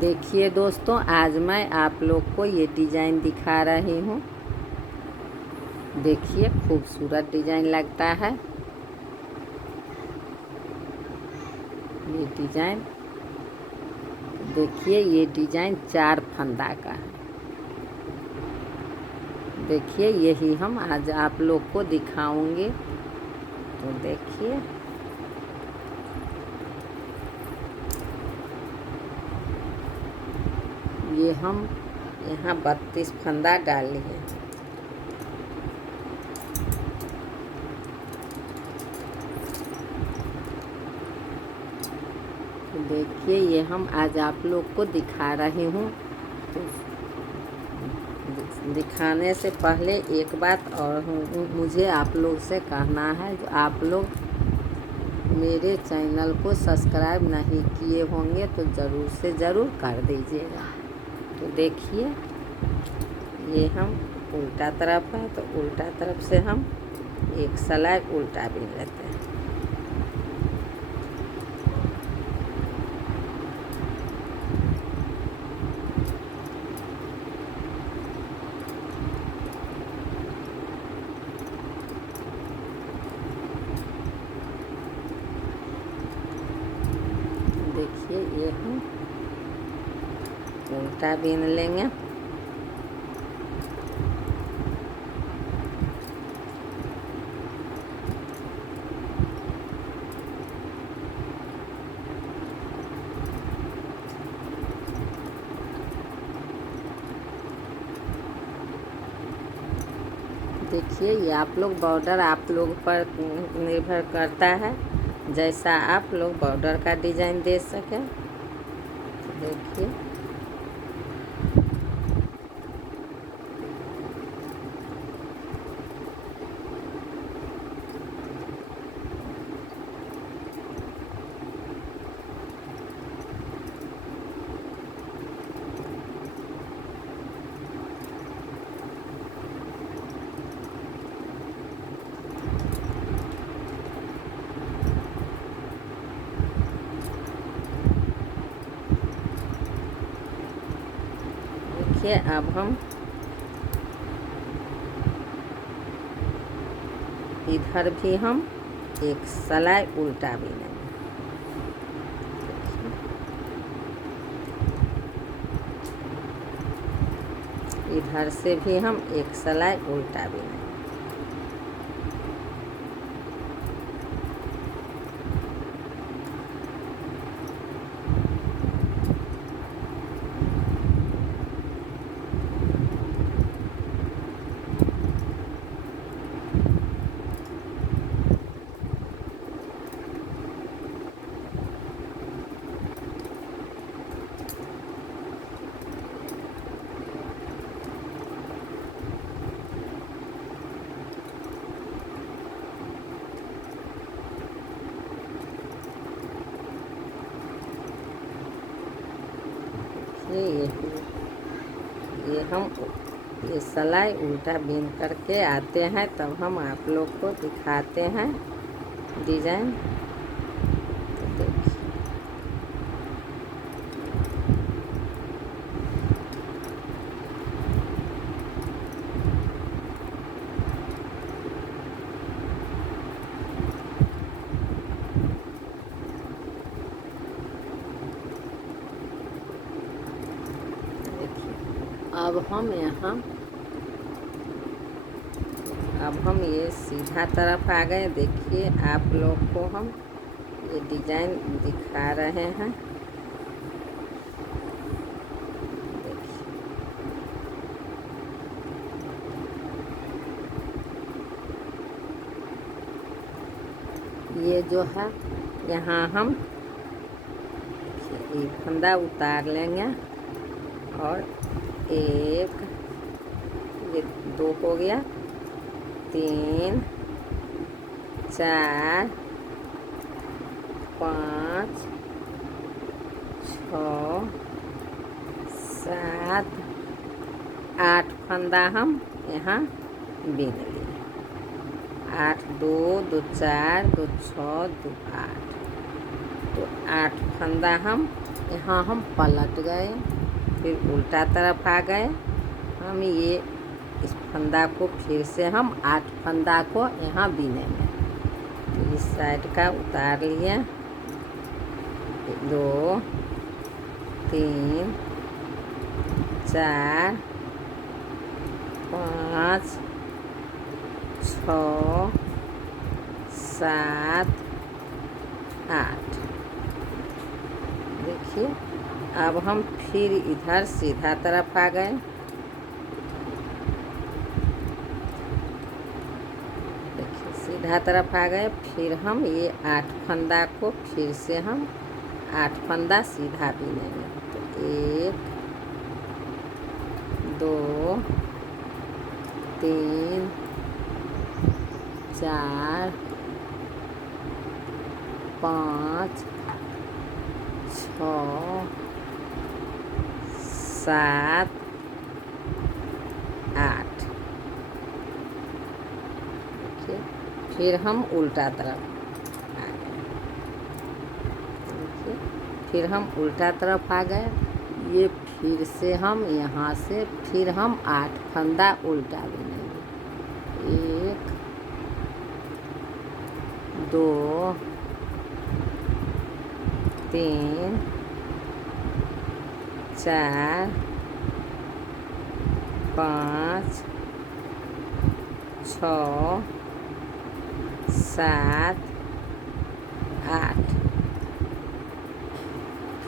देखिए दोस्तों, आज मैं आप लोग को ये डिज़ाइन दिखा रही हूँ। देखिए खूबसूरत डिज़ाइन लगता है। ये डिज़ाइन देखिए, ये डिज़ाइन 4 फंदा का है। देखिए यही हम आज आप लोग को दिखाऊंगे। तो देखिए ये हम यहाँ 32 फंदा डाले हैं। तो देखिए ये हम आज आप लोग को दिखा रही हूँ। तो दिखाने से पहले एक बात और मुझे आप लोग से कहना है, जो आप लोग मेरे चैनल को सब्सक्राइब नहीं किए होंगे तो ज़रूर से ज़रूर कर दीजिएगा। तो देखिए ये हम उल्टा तरफ है, तो उल्टा तरफ से हम एक सिलाई उल्टा बीन लेते हैं। देखिए ये हम उल्टा बीन लेंगे। देखिए ये आप लोग बॉर्डर आप लोग पर निर्भर करता है, जैसा आप लोग बॉर्डर का डिज़ाइन दे सकें। तो देखिए अब हम इधर भी हम एक सिलाई उल्टा बीनेंगे। इधर से भी हम एक सिलाई उल्टा बीनेंगे। ये हम ये सिलाई उल्टा बीन करके आते हैं, तब हम आप लोग को दिखाते हैं डिज़ाइन। तो देखिए अब हम ये सीधा तरफ आ गए। देखिए आप लोग को हम ये डिज़ाइन दिखा रहे हैं। देखिए ये जो है, यहाँ हम एक फंदा उतार लेंगे और एक, ये 2 हो गया, 3 4 5 6 7 8 फंदा हम यहाँ बीन लिए। 8 2 2 4 2 6 2 8, तो 8 फंदा हम यहाँ हम पलट गए, फिर उल्टा तरफ आ गए। हम ये इस फंदा को फिर से हम 8 फंदा को यहाँ बीनेंगे। तो इस साइड का उतार लिए, 2 3 4 5 6 7 8। देखिए, अब हम फिर इधर सीधा तरफ आ गए। देखिए, सीधा तरफ आ गए, फिर हम ये 8 फंदा को फिर से हम 8 फंदा सीधा बीनेंगे। तो 1 2 3 4 5 6 7 8। देखिए, फिर हम उल्टा तरफ आ गए। देखिए, फिर हम उल्टा तरफ आ गए। ये फिर से हम यहाँ से फिर हम 8 फंदा उल्टा बीनेंगे। 1 2 3 4 5 6 7 8।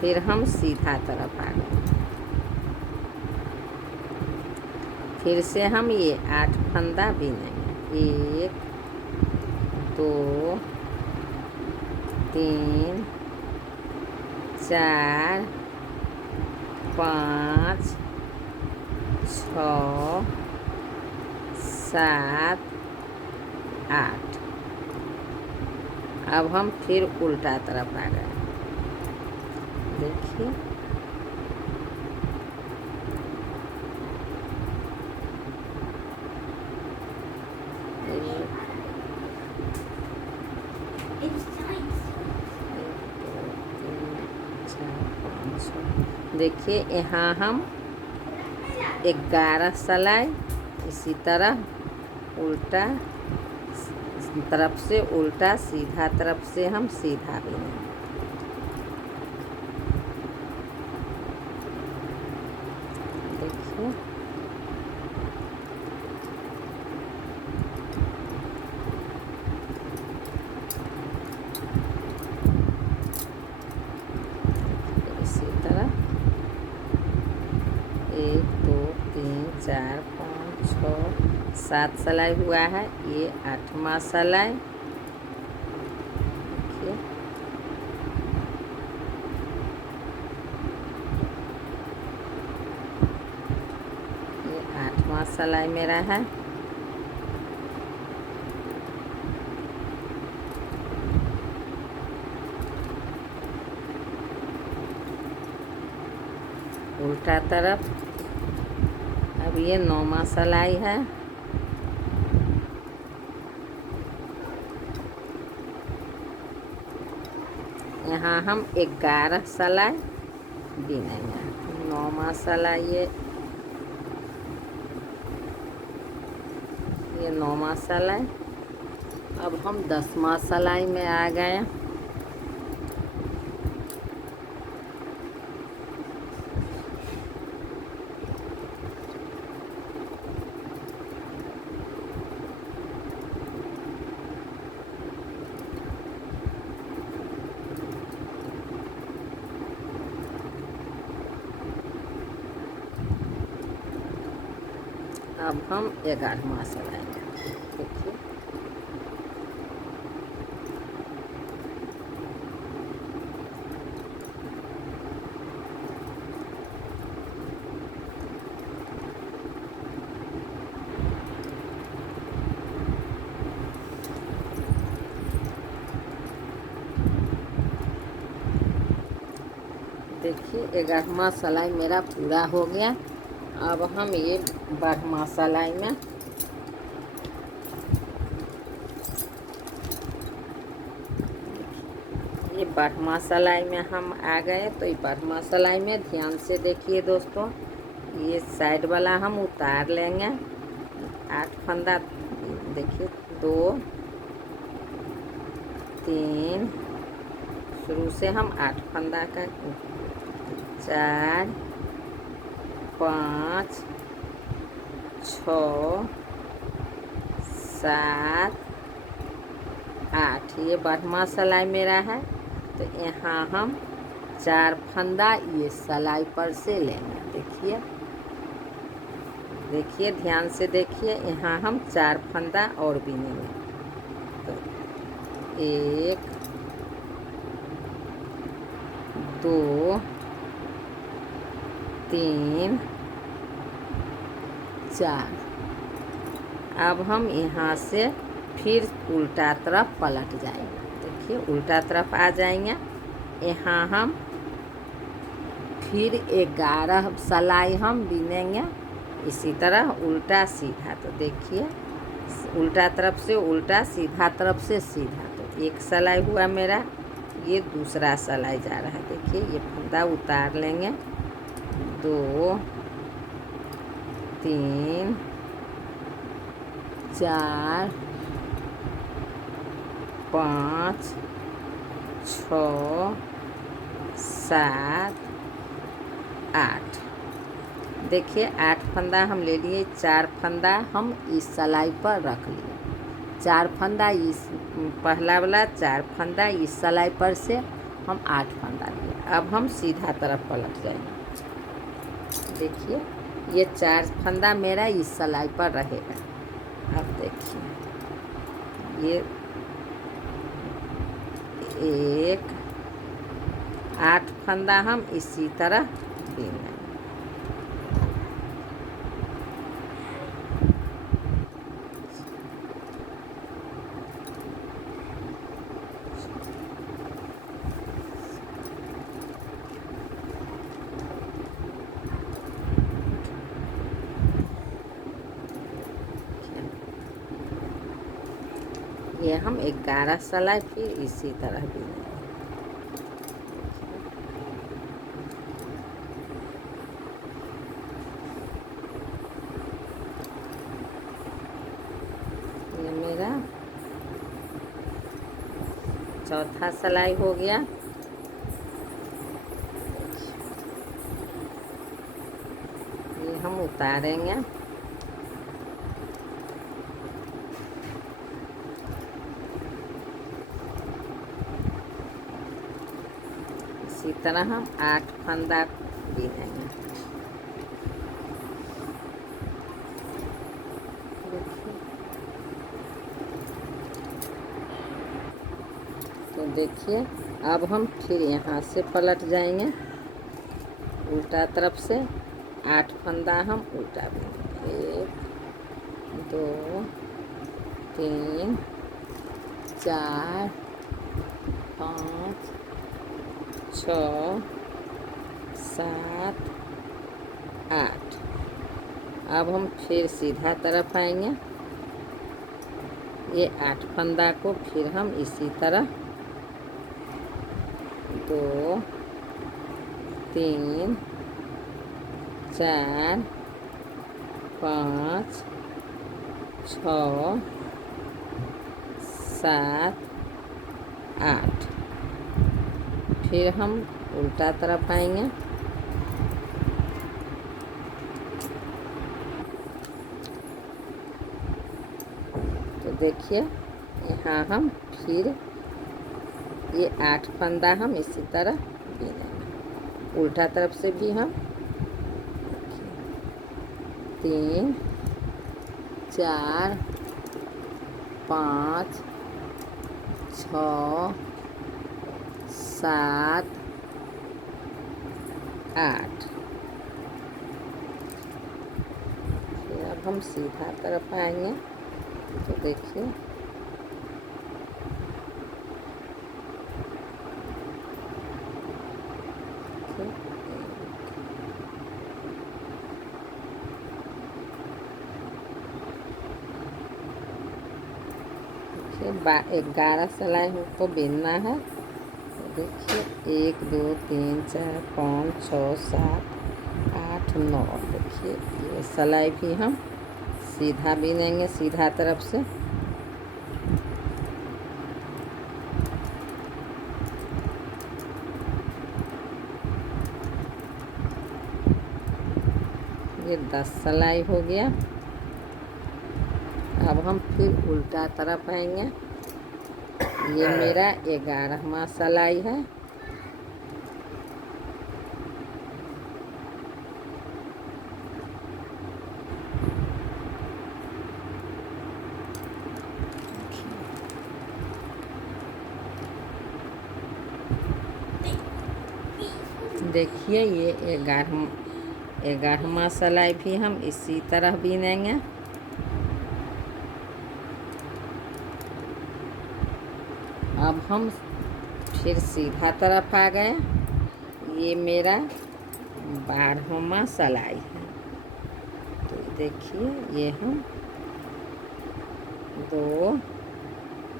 फिर हम सीधा तरफ आ गए। फिर से हम ये 8 फंदा बीनेंगे। 1 2 3 4 5 6 7 8। अब हम फिर उल्टा तरफ आ गए। देखिए, देखिए, यहाँ हम 11 सिलाई इसी तरह उल्टा तरफ से उल्टा, सीधा तरफ से हम सीधा बीनेंगे। देखिए, इसी तरह 1 2 3 4 5 6 7 सिलाई हुआ है। ये 8वां सिलाई। देखिए, ये 8वां सिलाई मेरा है। उल्टा तरफ। अब ये 9वां सिलाई है। यहाँ हम 11 सिलाई बीनेंगे। 9वां सिलाई, ये 9वां सिलाई। अब हम 10वां सिलाई में आ गए। अब हम 11वां सिलाई में। देखिए, देखिए, 11वां सिलाई मेरा पूरा हो गया। अब हम ये 12वां सिलाई में ये बढ़मा सिलाई में हम आ गए। तो ये बढ़मा सिलाई में ध्यान से देखिए दोस्तों, ये साइड वाला हम उतार लेंगे। 8 फंदा देखिए, 2 3, शुरू से हम 8 फंदा का, 4 5 6 7 8, ये बढ़मा सिलाई मेरा है। तो यहाँ हम 4 फंदा ये सिलाई पर से लेंगे। देखिए देखिए, ध्यान से देखिए, यहाँ हम 4 फंदा और बीनेंगे। तो 1 2 3 4। अब हम यहाँ से फिर उल्टा तरफ पलट जाएंगे। देखिए, उल्टा तरफ आ जाएंगे। यहाँ हम फिर 11 सिलाई हम बीनेंगे, इसी तरह उल्टा सीधा। तो देखिए, उल्टा तरफ से उल्टा, सीधा तरफ से सीधा। तो एक सिलाई हुआ मेरा, ये दूसरा सिलाई जा रहा है। देखिए, ये फंदा उतार लेंगे। 2 3 4 5 6 7 8। देखिए, 8 फंदा हम ले लिए, 4 फंदा हम इस सिलाई पर रख लिए। 4 फंदा इस पहला वाला, 4 फंदा इस सिलाई पर से हम 8 फंदा लिए। अब हम सीधा तरफ पलट जाएंगे। देखिए, ये 4 फंदा मेरा इस सिलाई पर रहेगा। अब देखिए, ये 1 8 फंदा हम इसी तरह बीनेंगे। ये हम 11 सिलाई फिर इसी तरह बीनेंगे। ये मेरा चौथा सिलाई हो गया। ये हम उतारेंगे। इसी तरह हम 8 फंदा बीनेंगे। तो देखिए, अब हम फिर यहाँ से पलट जाएंगे, उल्टा तरफ से 8 फंदा हम उल्टा बीनेंगे। 1 2 3 4 5 6 7 8। अब हम फिर सीधा तरफ आएंगे। ये 8 फंदा को फिर हम इसी तरह 2 3 4 5 6 7 8। फिर हम उल्टा तरफ आएंगे। तो देखिए, यहाँ हम फिर ये 8 फंदा हम इसी तरह बीनेंगे। उल्टा तरफ से भी हम 3 4 5 6 7 8। फिर अब हम सीधा तरफ आएंगे। तो देखिए, देखिए 11 सिलाई हमको बीनना है। देखिए 1 2 3 4 5 6 7 8 9। देखिए ये सिलाई भी हम सीधा बीनेंगे, सीधा तरफ से। ये 10 सिलाई हो गया। अब हम फिर उल्टा तरफ आएंगे। ये मेरा 11वां सिलाई है। देखिए ये 11वां सिलाई भी हम इसी तरह बीनेंगे। अब हम फिर सीधा तरफ आ गए। ये मेरा 12वां सिलाई है। तो देखिए ये हम 2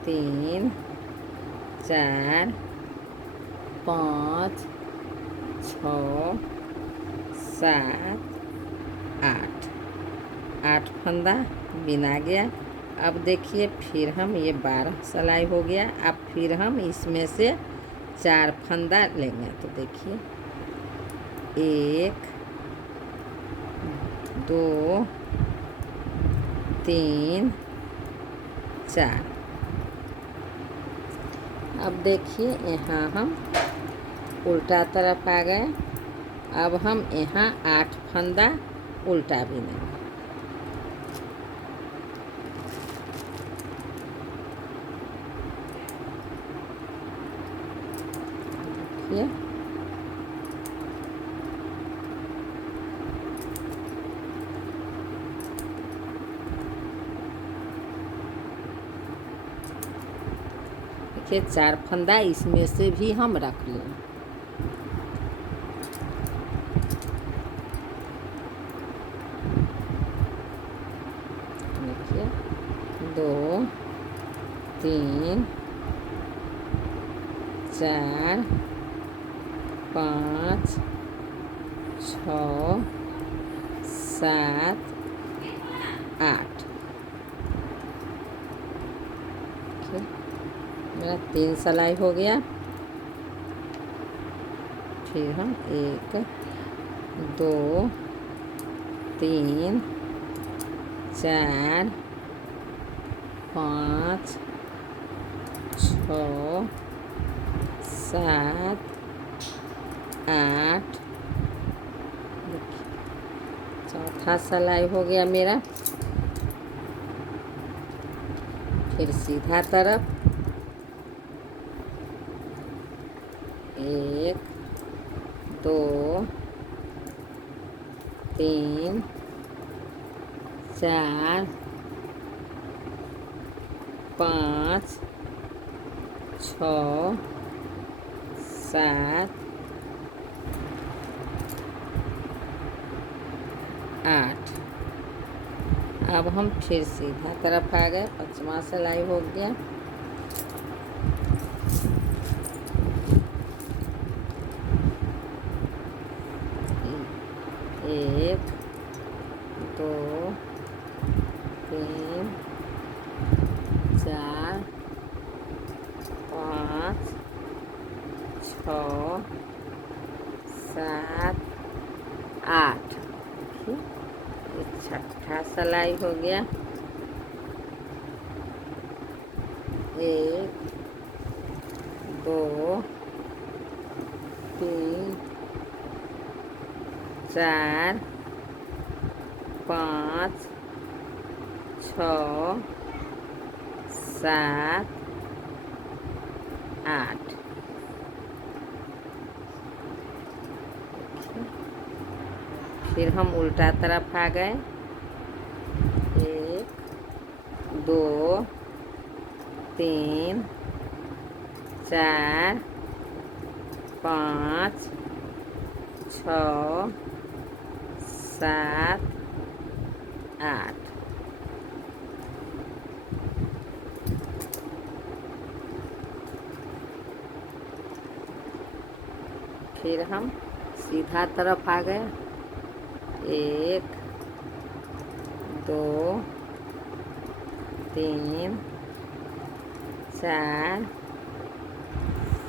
3 4 5 6 7 8 फंदा बिना गया। अब देखिए फिर हम ये 12 सिलाई हो गया। अब फिर हम इसमें से 4 फंदा लेंगे। तो देखिए 1 2 3 4। अब देखिए यहाँ हम उल्टा तरफ आ गए। अब हम यहाँ 8 फंदा उल्टा बीनेंगे। देखिए देखिए 4 फंदा इसमें से भी हम रख लें। देखिए 2 3 4 5 6 7 8। मेरा 3 सिलाई हो गया। फिर हम 1 2 3 4 5 6 7 8। चौथा सिलाई हो गया मेरा। फिर सीधा तरफ 1 2 3 4 5 6 7 8। अब हम फिर सीधा तरफ आ गए। 5वां सिलाई हो गया। एक 2 3 4 5 6 7 8। ये 6ठा सिलाई हो गया। 1 2 3 4 5 6 7 8। फिर हम उल्टा तरफ आ गए। 1 2 3 4 5 6 7 8। फिर हम सीधा तरफ आ गए। 1 2 3 4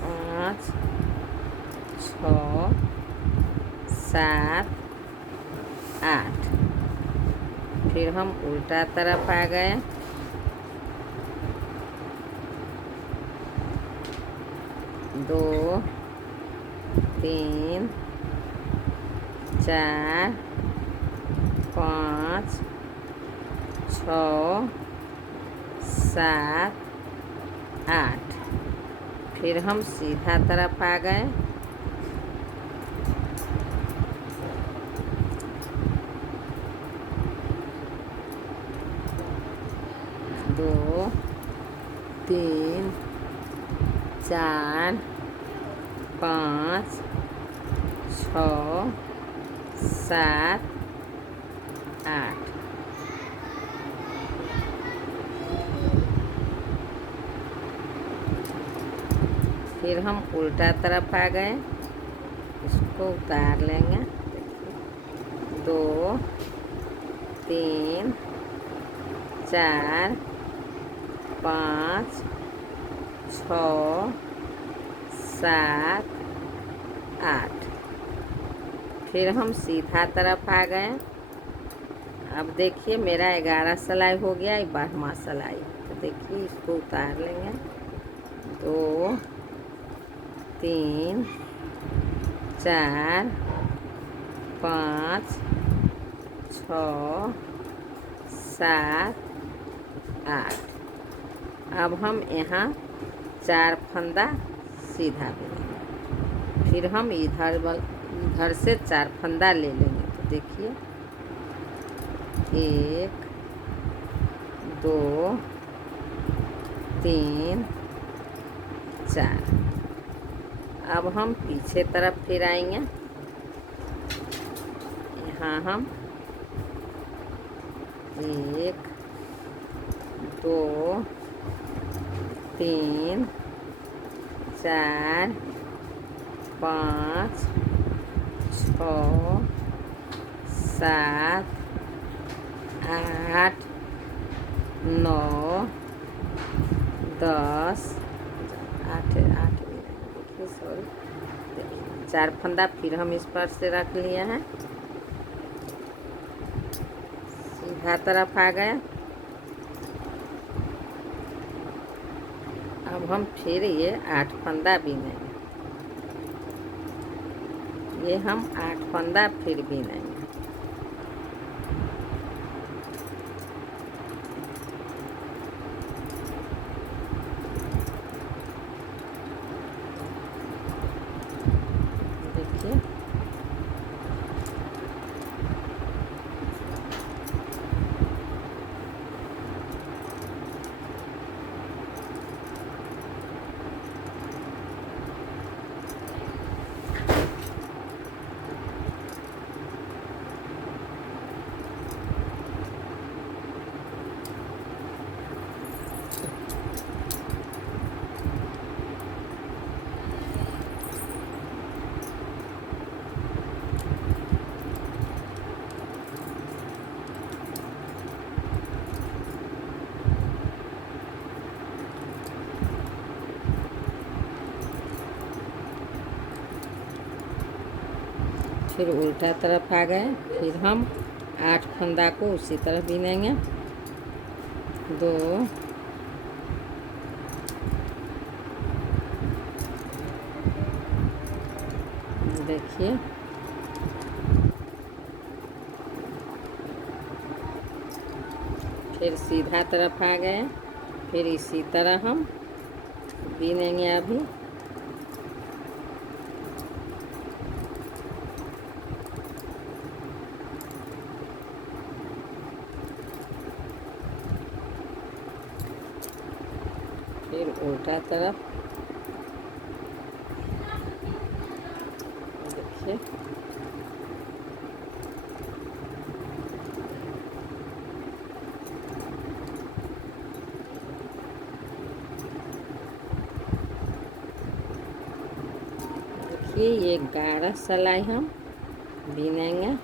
5 6 7 8। फिर हम उल्टा तरफ आ गए। 2 3 4 5 6 7 8। फिर हम सीधा तरफ आ गए। 2 3 4 5 6 7 8। फिर हम उल्टा तरफ आ गए। इसको उतार लेंगे। 2 3 4 5 6 7 8। फिर हम सीधा तरफ आ गए। अब देखिए मेरा 11 सिलाई हो गया, 12वां सिलाई। तो देखिए इसको उतार लेंगे। 2 3 4 5 6 7 8। अब हम यहाँ 4 फंदा सीधा बुनेंगे। फिर हम इधर से 4 फंदा ले लेंगे। तो देखिए 1 2 3 4। अब हम पीछे तरफ फिर आएंगे। यहाँ हम 1 2 3 4 5 6 7 8 9 10 8 देखिए सॉरी 4 फंदा फिर हम इस पर से रख लिए हैं। सीधा तरफ आ गए। अब हम फिर ये 8 फंदा बीनेंगे। ये हम 8 फंदा फिर बीनेंगे। देखिए फिर उल्टा तरफ आ गए। फिर हम 8 फंदा को उसी तरफ बीनेंगे। 2 देखिए फिर सीधा तरफ आ गए। फिर इसी तरह हम बीनेंगे। अभी फिर उल्टा तरफ देखिए देखिए ये 11 सिलाई हम बिनेंगे।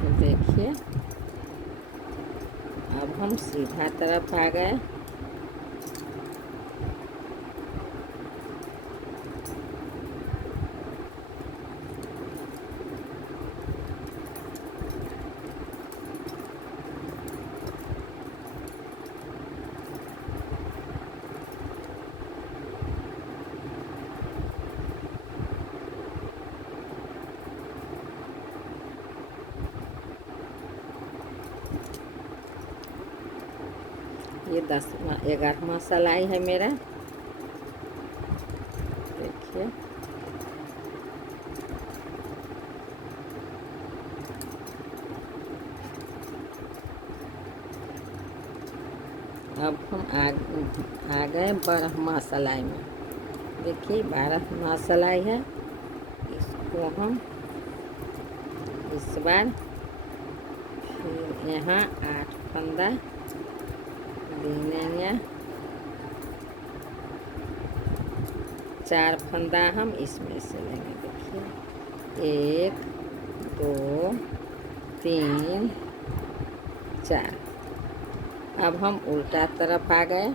तो देखिए अब हम सीधा तरफ आ गए। ये 11वां सिलाई है मेरा। देखिए अब हम आ गए 12वां सिलाई में। देखिए 12वां सिलाई है। इसको हम इस बार फिर यहाँ 8 फंदा बिनेंगे। 4 फंदा हम इसमें से लेंगे। देखिए 1 2 3 4। अब हम उल्टा तरफ आ गए।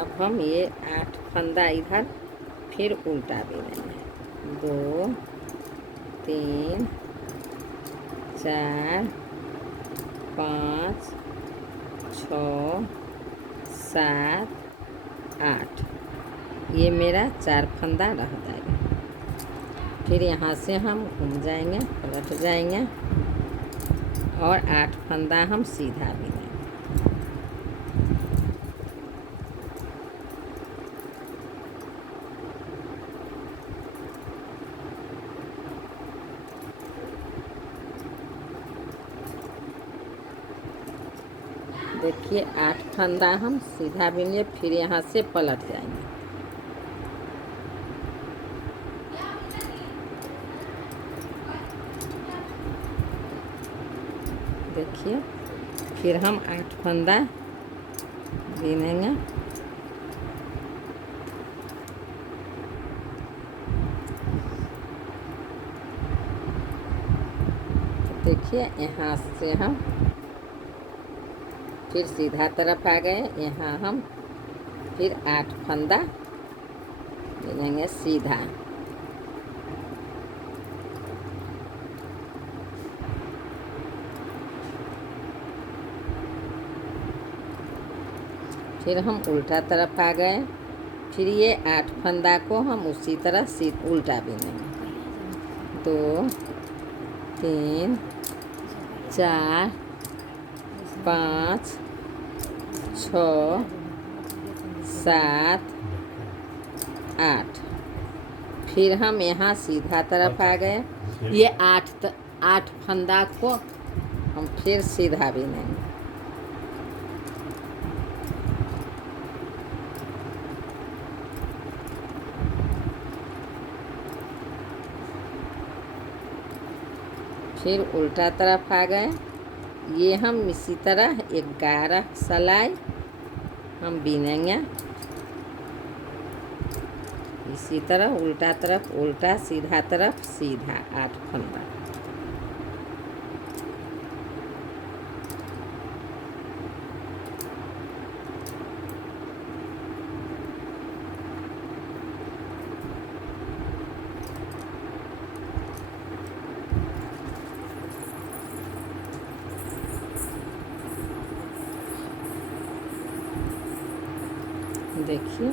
अब हम ये 8 फंदा इधर फिर उल्टा बिनेंगे। 2 3 4 5 6 7 8। ये मेरा 4 फंदा रह जाएगा। फिर यहाँ से हम घूम जाएंगे, पलट जाएंगे और 8 फंदा हम सीधा बिनेंगे। देखिए 8 फंदा हम सीधा बिनेंगे, फिर यहाँ से पलट जाएंगे। देखिए फिर हम 8 फंदा बिनेंगे। देखिए यहाँ से हम फिर सीधा तरफ आ गए। यहाँ हम फिर 8 फंदा बिनेंगे सीधा। फिर हम उल्टा तरफ आ गए। फिर ये 8 फंदा को हम उसी तरह उल्टा बिनेंगे। 2 3 4 5 6 7 8। फिर हम यहाँ सीधा तरफ आ गए। ये 8 फंदा को हम फिर सीधा बिनेंगे। फिर उल्टा तरफ आ गए। ये हम इसी तरह 11 सिलाई हम बिनेंगे। इसी तरह उल्टा तरफ उल्टा, सीधा तरफ सीधा, 8 फंदा। देखिए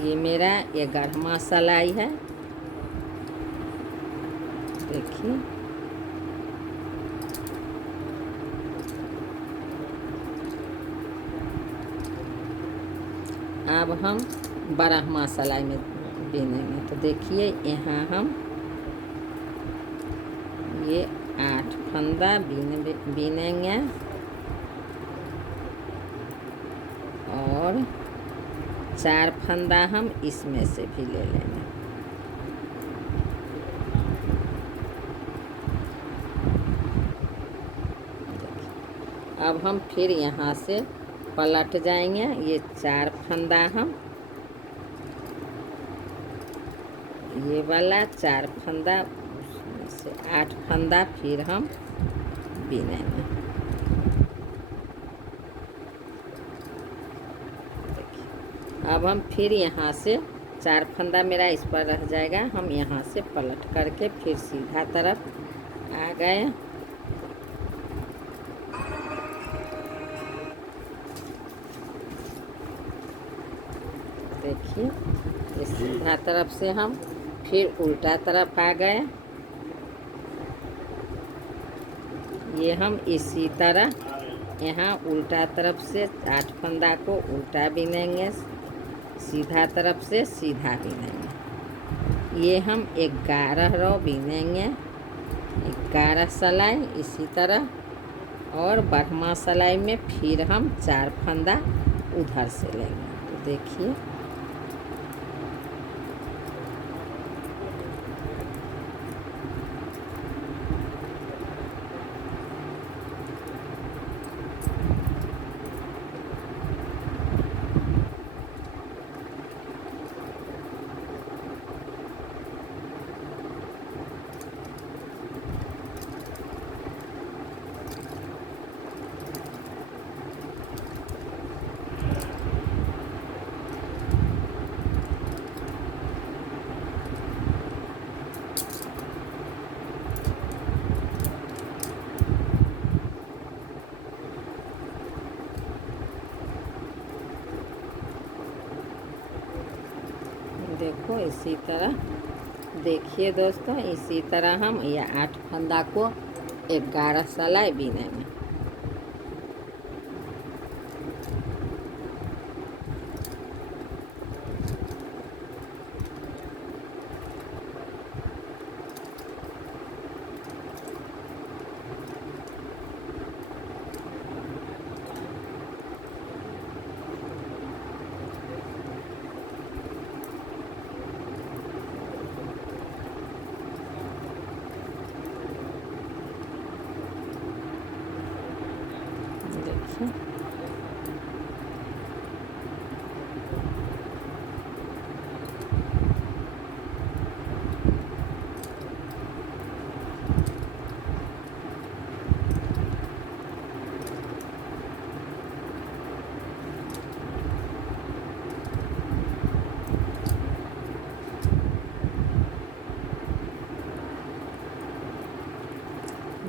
ये मेरा 11वां सिलाई है। देखिए देखिए अब हम 12 सिलाई में बीनेंगे। तो देखिए यहाँ हम ये 8 फंदा बीनेंगे और 4 फंदा हम इसमें से भी ले लेंगे। अब हम फिर यहाँ से पलट जाएंगे। ये 4 फंदा हम ये वाला 4 फंदा उसमें से 8 फंदा फिर हम बीनेंगे। देखिए अब हम फिर यहाँ से 4 फंदा मेरा इस पर रह जाएगा। हम यहाँ से पलट करके फिर सीधा तरफ आ गए। देखिए इस सीधा तरफ से हम फिर उल्टा तरफ आ गए। ये हम इसी तरह यहाँ उल्टा तरफ से 8 फंदा को उल्टा बीनेंगे, सीधा तरफ से सीधा बीनेंगे। ये हम 11 रो बीनेंगे, 11 सिलाई इसी तरह। और 12वां सिलाई में फिर हम 4 फंदा उधर से लेंगे। तो देखिए देखो इसी तरह। देखिए दोस्तों इसी तरह हम ये 8 फंदा को 11 सिलाई बीनेंगे। देखिए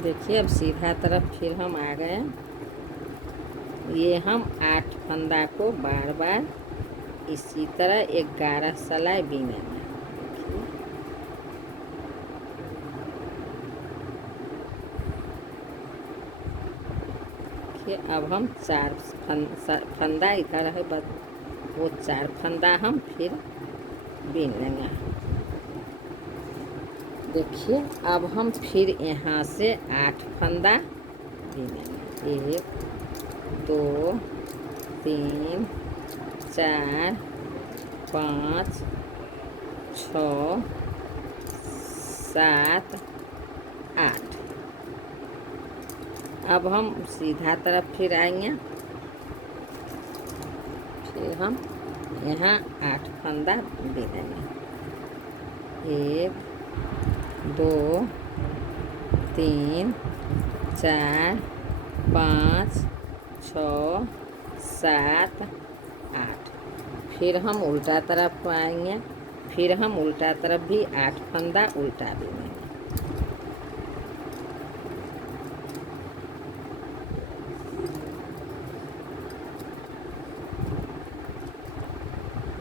देखिए अब सीधा तरफ फिर हम आ गए। ये हम 8 फंदा को बार बार इसी तरह 11 सिलाई बीनेंगे। देखिए अब हम 4 फंदा इधर है बस वो 4 फंदा हम फिर बीन लेंगे। देखिए अब हम फिर यहाँ से 8 फंदा बीनेंगे। 1 2 3 4 5 6 7 8। अब हम सीधा तरफ फिर आएंगे। फिर हम यहाँ 8 फंदा बीनेंगे। 1 2 3 4 5 6 7 8। फिर हम उल्टा तरफ आएंगे। फिर हम उल्टा तरफ भी 8 फंदा उल्टा बीनेंगे।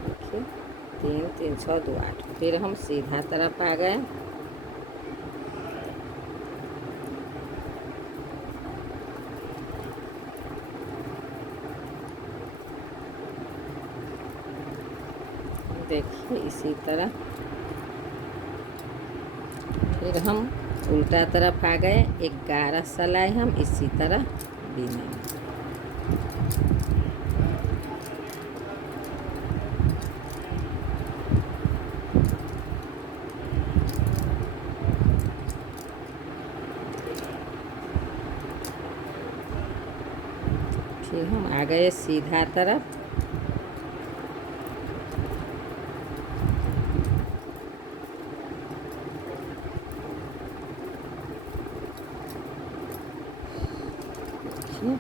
देखिए 3 3 6 2 8। फिर हम सीधा तरफ आ गए। देखिए इसी तरह फिर हम उल्टा तरफ आ गए। 11 सिलाई हम इसी तरह बीनेंगे। फिर हम आ गए सीधा तरफ। देखिए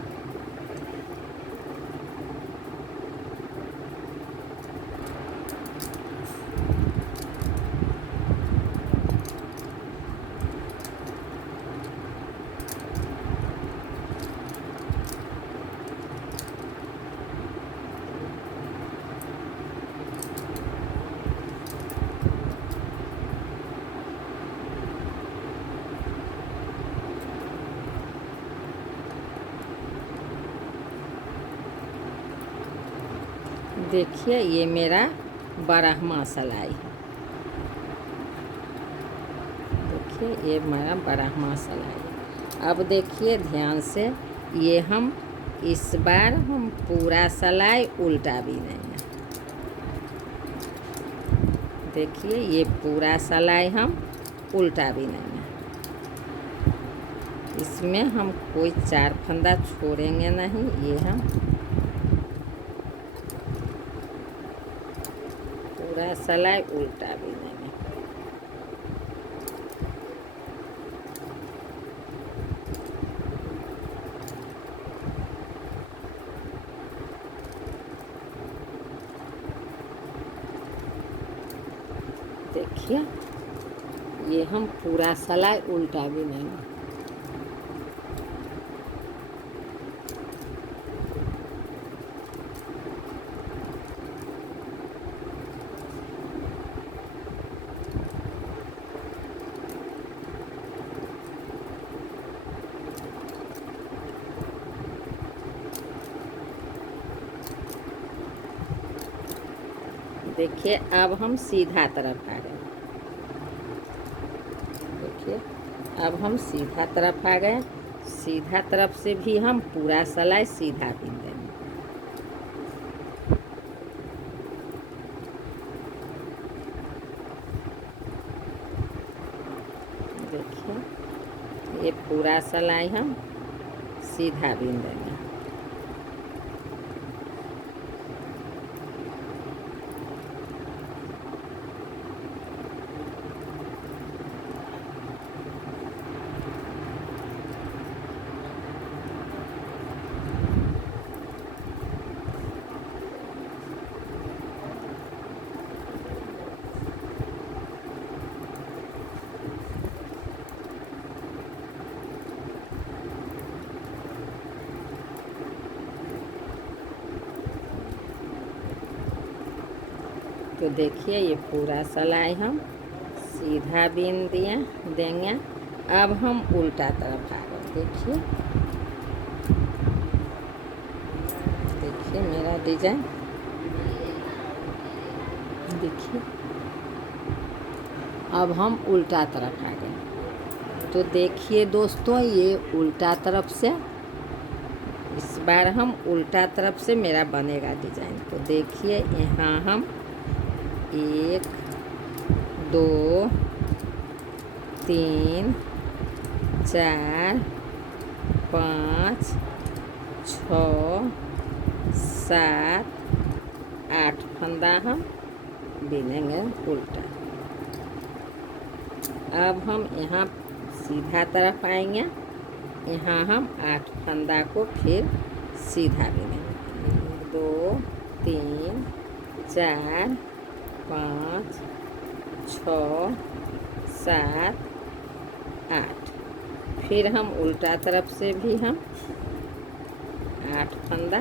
देखिए ये मेरा बारहवां सिलाई है। देखिए ये मेरा बारहवां सिलाई है। अब देखिए ध्यान से, ये हम इस बार हम पूरा सिलाई उल्टा बीनेंगे। देखिए ये पूरा सिलाई हम उल्टा बीनेंगे। इसमें हम कोई 4 फंदा छोड़ेंगे नहीं। ये हम पूरा सिलाई उल्टा बीनेंगे। देखिए ये हम पूरा सिलाई उल्टा बीनेंगे। देखिए अब हम सीधा तरफ आ गए। देखिए अब हम सीधा तरफ आ गए। सीधा तरफ से भी हम पूरा सिलाई सीधा बीन देंगे। देखिए ये पूरा सिलाई हम सीधा बीन देंगे। तो देखिए ये पूरा सिलाई हम सीधा बीन देंगे। अब हम उल्टा तरफ आ गए। देखिए मेरा डिजाइन। देखिए अब हम उल्टा तरफ आ गए। तो देखिए दोस्तों ये उल्टा तरफ से, इस बार हम उल्टा तरफ से मेरा बनेगा डिजाइन। तो देखिए यहाँ हम 1 2 3 4 5 6 7 8 फंदा हम बीनेंगे उल्टा। अब हम यहाँ सीधा तरफ आएंगे। यहाँ हम 8 फंदा को फिर सीधा बीनेंगे। 2 3 4 5 6 7 8। फिर हम उल्टा तरफ से भी हम 8 फंदा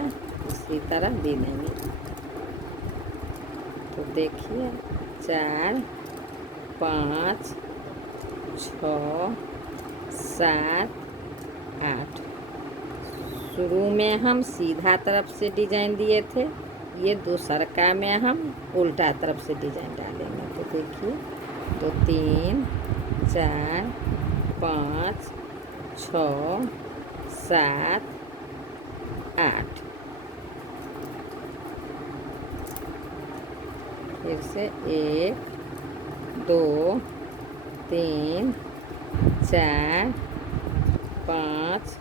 इसी तरह बीनेंगे। तो देखिए 4 5 6 7 8। शुरू में हम सीधा तरफ से डिजाइन दिए थे, ये दूसरा का में हम उल्टा तरफ से डिजाइन डालेंगे। तो देखिए, तो 3 4 5 6 7 8, फिर से 1 2 3 4 5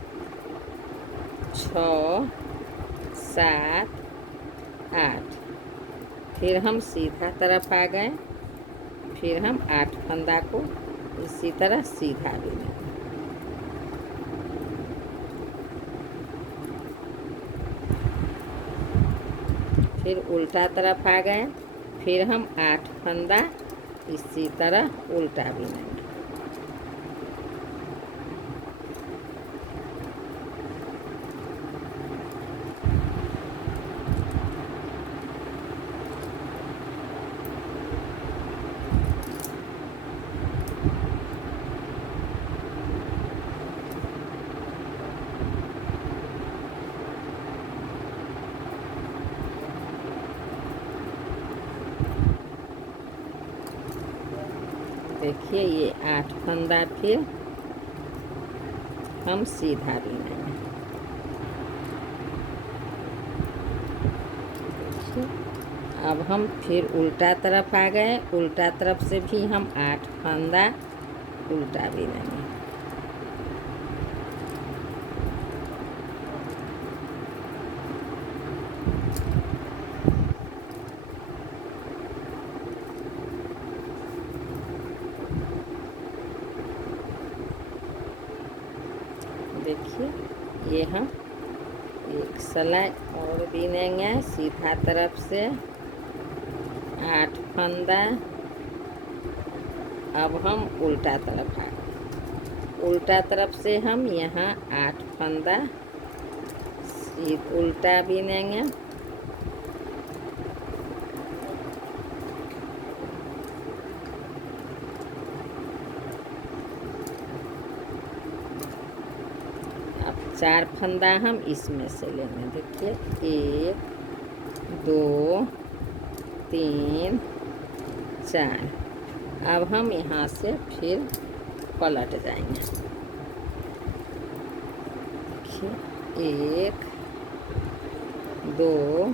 6 7 8, फिर हम सीधा तरफ आ गए, फिर हम 8 फंदा को इसी तरह सीधा लेंगे। फिर उल्टा तरफ आ गए, फिर हम 8 फंदा इसी तरह उल्टा बिनेंगे। देखिए, ये 8 फंदा फिर हम सीधा बिनेंगे। अब हम फिर उल्टा तरफ आ गए, उल्टा तरफ से भी हम 8 फंदा उल्टा बिनेंगे। देखिए, ये हम एक सिलाई और बिनेंगे सीधा तरफ से 8 फंदा। अब हम उल्टा तरफ आ गए, उल्टा तरफ से हम यहाँ 8 फंदा उल्टा बिनेंगे। अब 4 फंदा हम इसमें से लेंगे। देखिए, 1 2 3 4। अब हम यहाँ से फिर पलट जाएंगे। देखिए, 1 2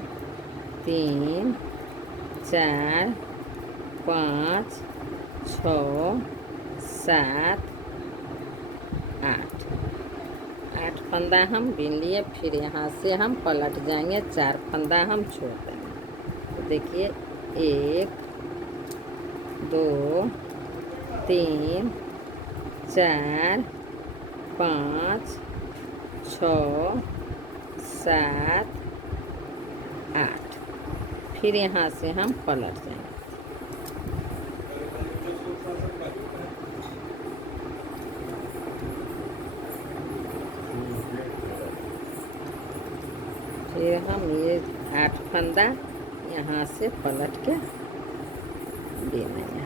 3 4 5 6 7 8, 8 फंदा हम बिन लिए। फिर यहाँ से हम पलट जाएंगे, 4 फंदा हम छोड़ देंगे। तो देखिए, 1 2 3 4 5 6 7 8, फिर यहाँ से हम पलट जाएंगे। फिर हम ये 8 फंदा यहाँ से पलट के बिनेंगे।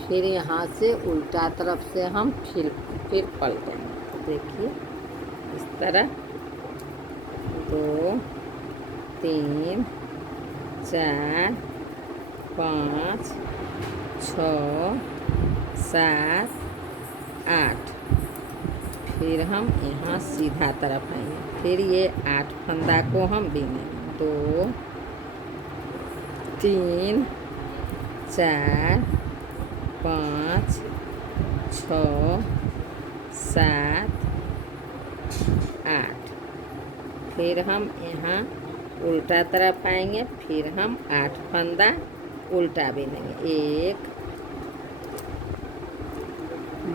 फिर यहाँ से उल्टा तरफ से हम फिर पलटेंगे। तो देखिए, इस तरह 2 3 4 5 6 7 8, फिर हम यहाँ सीधा तरफ आएंगे। फिर ये 8 फंदा को हम बिनेंगे। 2 3 4 5 6 7 8, फिर हम यहाँ उल्टा तरफ आएंगे। फिर हम 8 फंदा उल्टा बिनेंगे। 1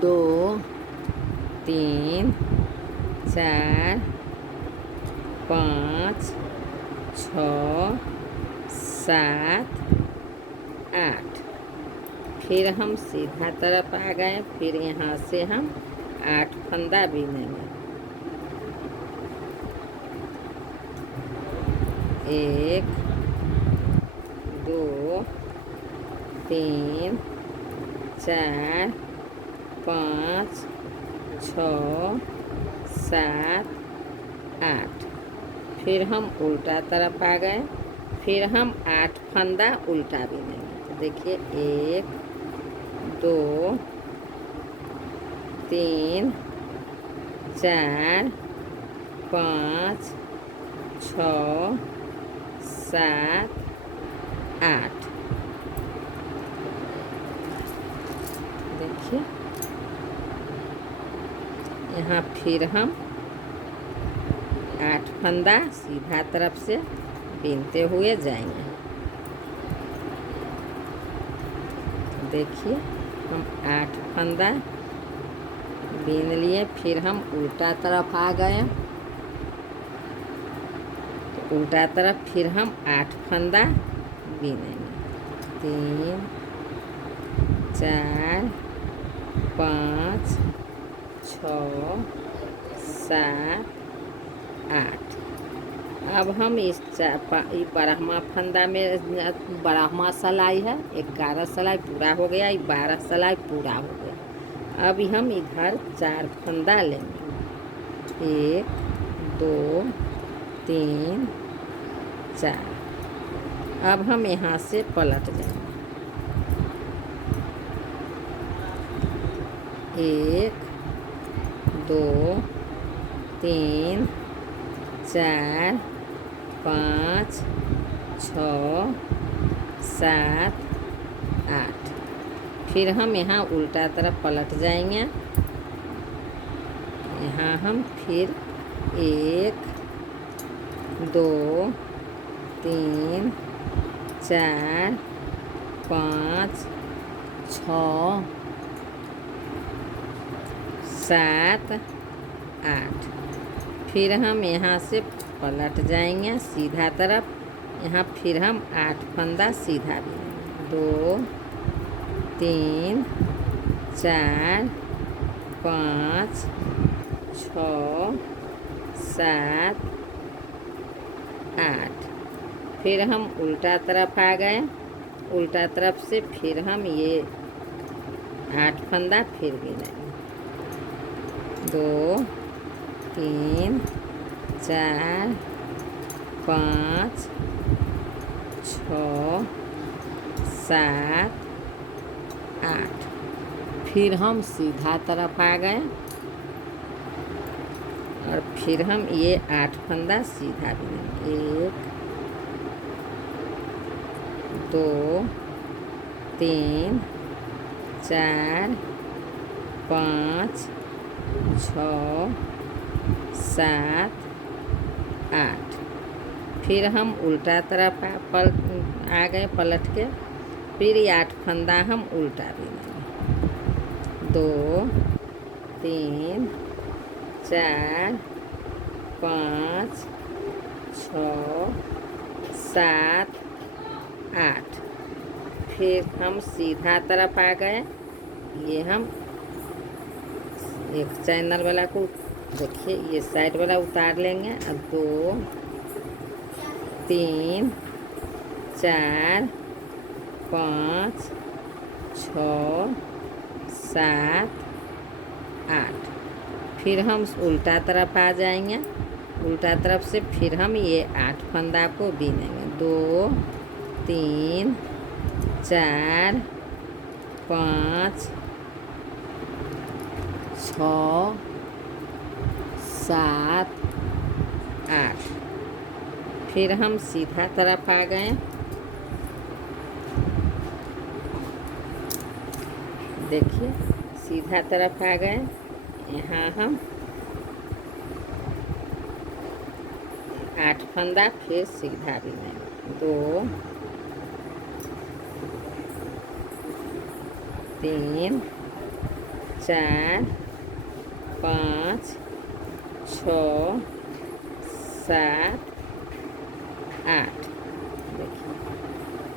2 3 4 5 6 7 8, फिर हम सीधा तरफ आ गए। फिर यहाँ से हम 8 फंदा बिनेंगे। 1 2 3 4 5 छः, सात, आठ। फिर हम उल्टा तरफ आ गए। फिर हम 8 फंदा उल्टा बीनेंगे। तो देखिए 1, 2, 3, 4, 5, 6, 7, 8। देखिए यहाँ फिर हम 8 फंदा सीधा तरफ से बीनते हुए जाएंगे। देखिए हम 8 फंदा बीन लिए। फिर हम उल्टा तरफ आ गए। तो उल्टा तरफ फिर हम 8 फंदा बीनेंगे। 3, 4, 5, 6, 7, 8। अब हम इस 12वां फंदा में 12वां सिलाई है, 11 सिलाई पूरा हो गया, 12 सिलाई पूरा हो गया। अब हम इधर 4 फंदा लेंगे। 1, 2, 3, 4। अब हम यहाँ से पलट जाएंगे। 1, 2, 3, 4, 5, 6, 7, 8। फिर हम यहाँ उल्टा तरफ पलट जाएंगे। यहाँ हम फिर 1, 2, 3, 4, 5, 6, 7, 8। फिर हम यहाँ से पलट जाएंगे सीधा तरफ। यहाँ फिर हम 8 फंदा सीधा बीनेंगे। 2, 3, 4, 5, 6, 7, 8। फिर हम उल्टा तरफ आ गए। उल्टा तरफ से फिर हम ये 8 फंदा फिर बीनेंगे। 2, 3, 4, 5, 6, 7, 8। फिर हम सीधा तरफ आ गए और फिर हम ये 8 फंदा सीधा बीनेंगे। 1, 2, 3, 4, 5, 6, 7, 8। फिर हम उल्टा तरफ आ गए पलट के। फिर ये 8 फंदा हम उल्टा बीनेंगे। 2, 3, 4, 5, 6, 7, 8। फिर हम सीधा तरफ आ गए। ये हम एक चैनल वाला को देखिए ये साइड वाला उतार लेंगे। अब 2, 3, 4, 5, 6, 7, 8। फिर हम उल्टा तरफ आ जाएंगे। उल्टा तरफ से फिर हम ये 8 फंदा को बीनेंगे। 2, 3, 4, 5, 6, 7, 8। फिर हम सीधा तरफ आ गए। देखिए सीधा तरफ आ गए। यहाँ हम 8 फंदा फिर सीधा बीनेंगे। 2, 3, 4, 5, 6, 7, 8। देखिए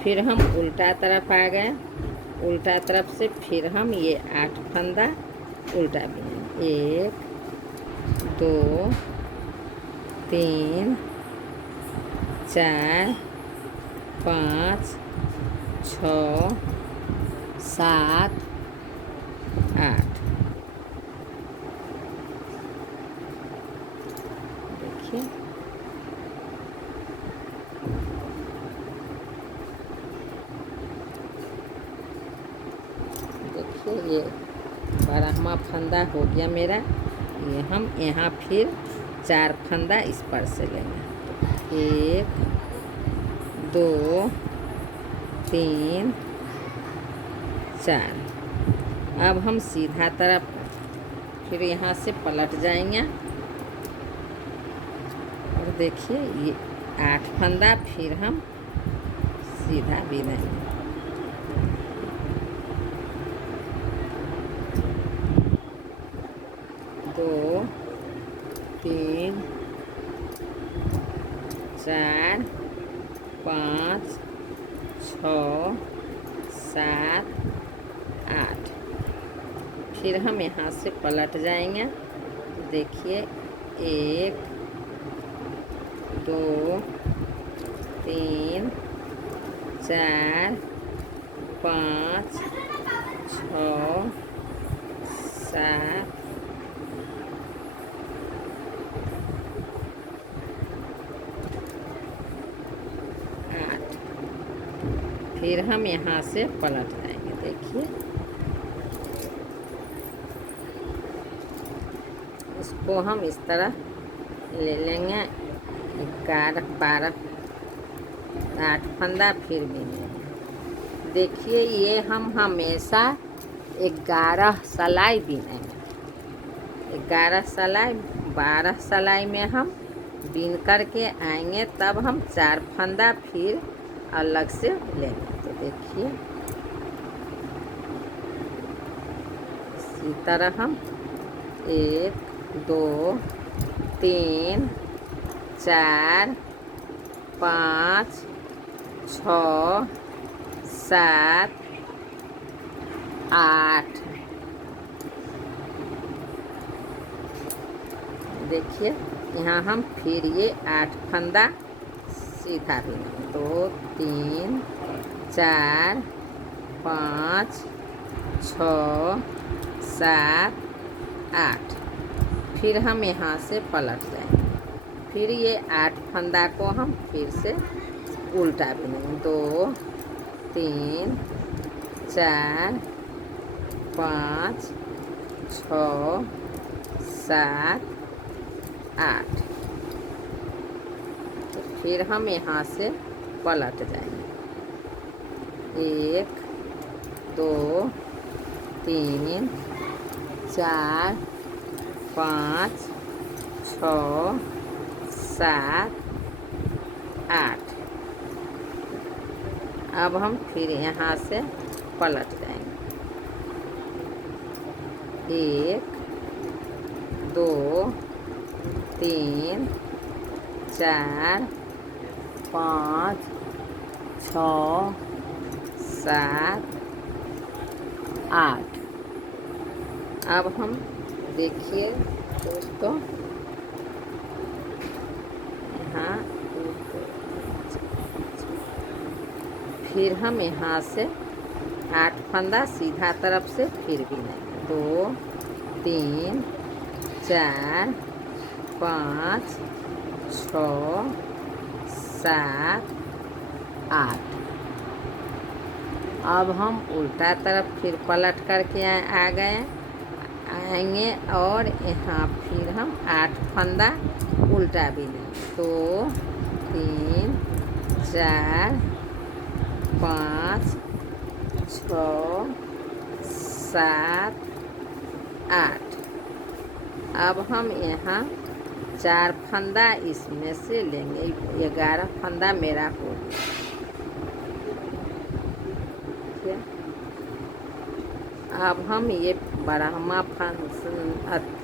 फिर हम उल्टा तरफ आ गए। उल्टा तरफ से फिर हम ये 8 फंदा उल्टा बीनेंगे। 1, 2, 3, 4, 5, 6, 7, 8। देखिए ये 12वां फंदा हो गया मेरा। ये हम यहाँ फिर 4 फंदा इस पर से लेंगे। 1 2 3 4। अब हम सीधा तरफ फिर यहाँ से पलट जाएंगे और देखिए ये 8 फंदा फिर हम सीधा बिनेंगे। 2 3 4 5 6 7 8। फिर हम यहाँ से पलट जाएंगे। देखिए 1 2 3 4 5 6 7 8। फिर हम यहाँ से पलट जाएंगे। देखिए इसको हम इस तरह ले लेंगे। 11 12 8 फंदा फिर बिनेंगे। देखिए ये हम हमेशा 11 सिलाई बिनेंगे। 11 सिलाई 12 सिलाई में हम बिन करके आएंगे, तब हम 4 फंदा फिर अलग से लेंगे। तो देखिए इसी तरह हम 1 2 3 4 5 6 7 8। देखिए यहाँ हम फिर ये 8 फंदा सीधा बिनेंगे। 2 3 4 5 6 7 8। फिर हम यहाँ से पलट जाएंगे। फिर ये 8 फंदा को हम फिर से उल्टा बिनेंगे। 2 3 4 5 6 7 8। तो फिर हम यहाँ से पलट जाएंगे। 1 2 3 4 5 6 7 8। अब हम फिर यहाँ से पलट जाएंगे। 1 2 3 4 5 6 7 8। अब हम देखिए दोस्तों यहाँ फिर हम यहाँ से 8 फंदा सीधा तरफ से फिर बिनेंगे। 2 3 4 5 6 7 8। अब हम उल्टा तरफ फिर पलट करके आ गए आएंगे और यहाँ फिर हम 8 फंदा उल्टा बिनेंगे। 2 3 4 5 6 7 8। अब हम यहाँ 4 फंदा इसमें से लेंगे। 11 फंदा मेरा हो गया। अब हम ये 12वां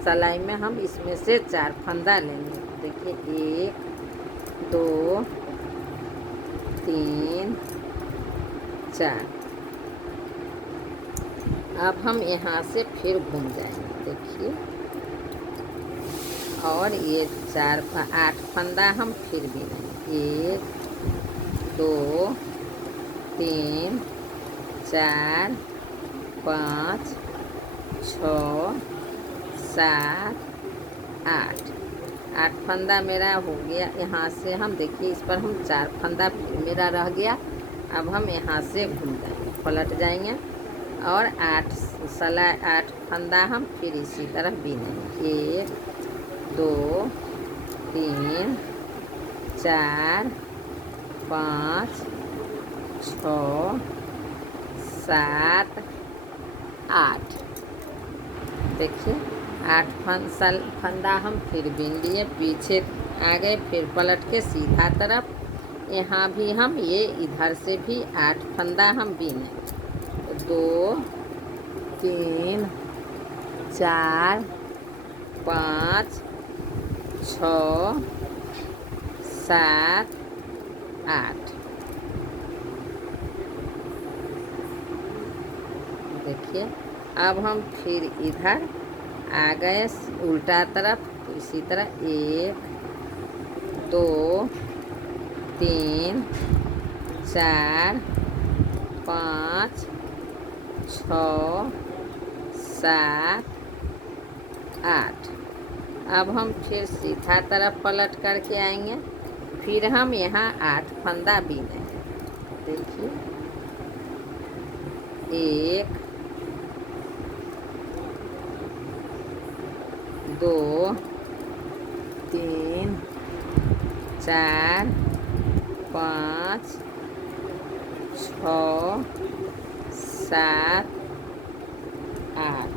सिलाई में हम इसमें से 4 फंदा लेंगे। देखिए 1 2 3 4। अब हम यहाँ से फिर घूम जाएंगे। देखिए और ये 8 फंदा हम फिर बिनेंगे। 1 2 3 4 5 6 7 8। 8 फंदा मेरा हो गया। यहाँ से हम देखिए इस पर हम 4 फंदा मेरा रह गया। अब हम यहाँ से घूम जाएंगे, पलट जाएंगे और 8 फंदा हम फिर इसी तरह बीनेंगे। 1 2 3 4 5 6 7 8। देखिए 8 फंदा हम फिर बीन लिए, पीछे आ गए, फिर पलट के सीधा तरफ यहाँ भी हम ये इधर से भी 8 फंदा हम बीनेंगे। 2 3 4 5 6 7 8। देखिए अब हम फिर इधर आ गए उल्टा तरफ, तो इसी तरह 1 2 3 4 5 6 7 8। अब हम फिर सीधा तरफ पलट करके आएंगे, फिर हम यहाँ 8 फंदा बीनेंगे। देखिए 1 2 3 4 5 6 7 8।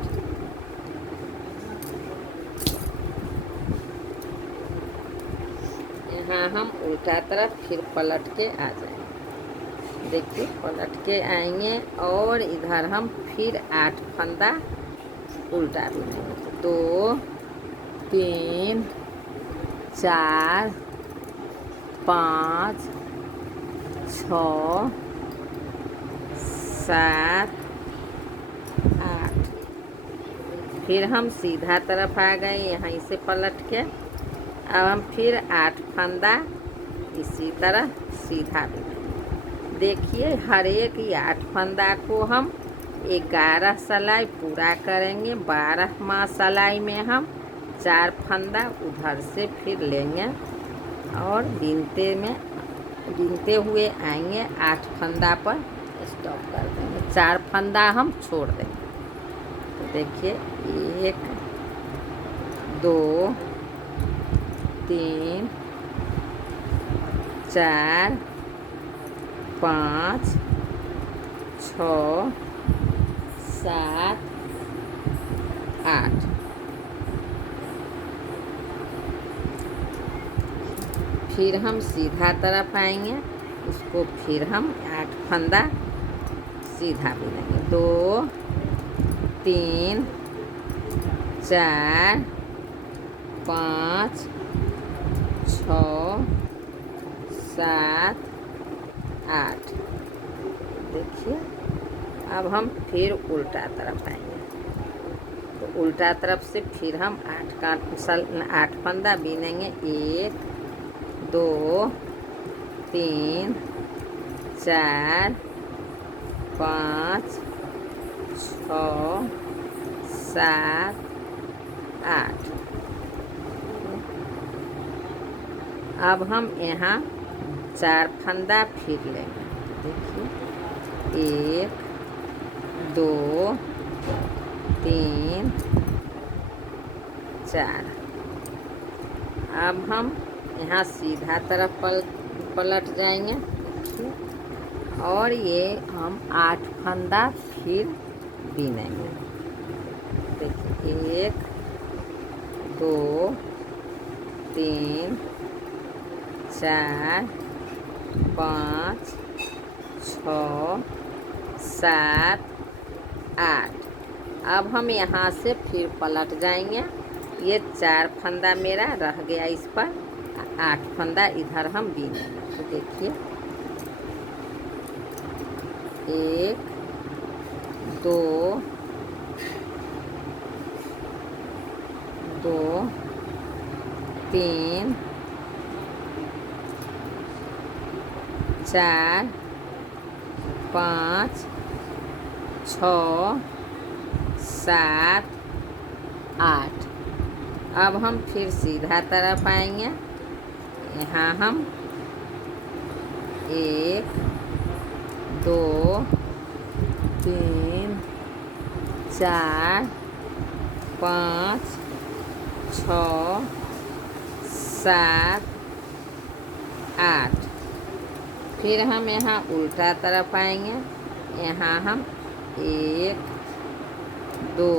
यहाँ हम उल्टा तरफ फिर पलट के आ जाएंगे। देखिए पलट के आएंगे और इधर हम फिर 8 फंदा उल्टा बीनेंगे। 2 3 4 5 6 7 8। फिर हम सीधा तरफ आ गए, यहीं से पलट के अब हम फिर 8 फंदा इसी तरह सीधा बीनेंगे। देखिए हर एक 8 फंदा को हम 11 सिलाई पूरा करेंगे। 12वां सिलाई में हम 4 फंदा उधर से फिर लेंगे और बीनते हुए आएंगे 8 फंदा पर स्टॉप कर देंगे। 4 फंदा हम छोड़ देंगे। तो देखिए 1 2 3 4 5 6 7 8। फिर हम सीधा तरफ आएंगे, उसको फिर हम 8 फंदा सीधा बीनेंगे। 2 3 4 5 6 7 8। देखिए अब हम फिर उल्टा तरफ आएंगे, तो उल्टा तरफ से फिर हम 8 फंदा बीनेंगे। 1 2 3 4 5 6 7 8। अब हम यहाँ 4 फंदा फिर लेंगे। देखिए 1 2 3 4। अब हम यहाँ सीधा तरफ पलट जाएंगे। देखिए और ये हम 8 फंदा फिर बीनेंगे। देखिए 1 2 3 4 5 6 7 8। अब हम यहाँ से फिर पलट जाएंगे। ये 4 फंदा मेरा रह गया, इस पर 8 फंदा इधर हम बीनेंगे। तो देखिए 1 2 2 3 4 5 6 7 8। अब हम फिर सीधा तरफ आएंगे। यहाँ हम 1 2 3 4 5 6 7 8। फिर हम यहाँ उल्टा तरफ आएंगे। यहाँ हम 1 2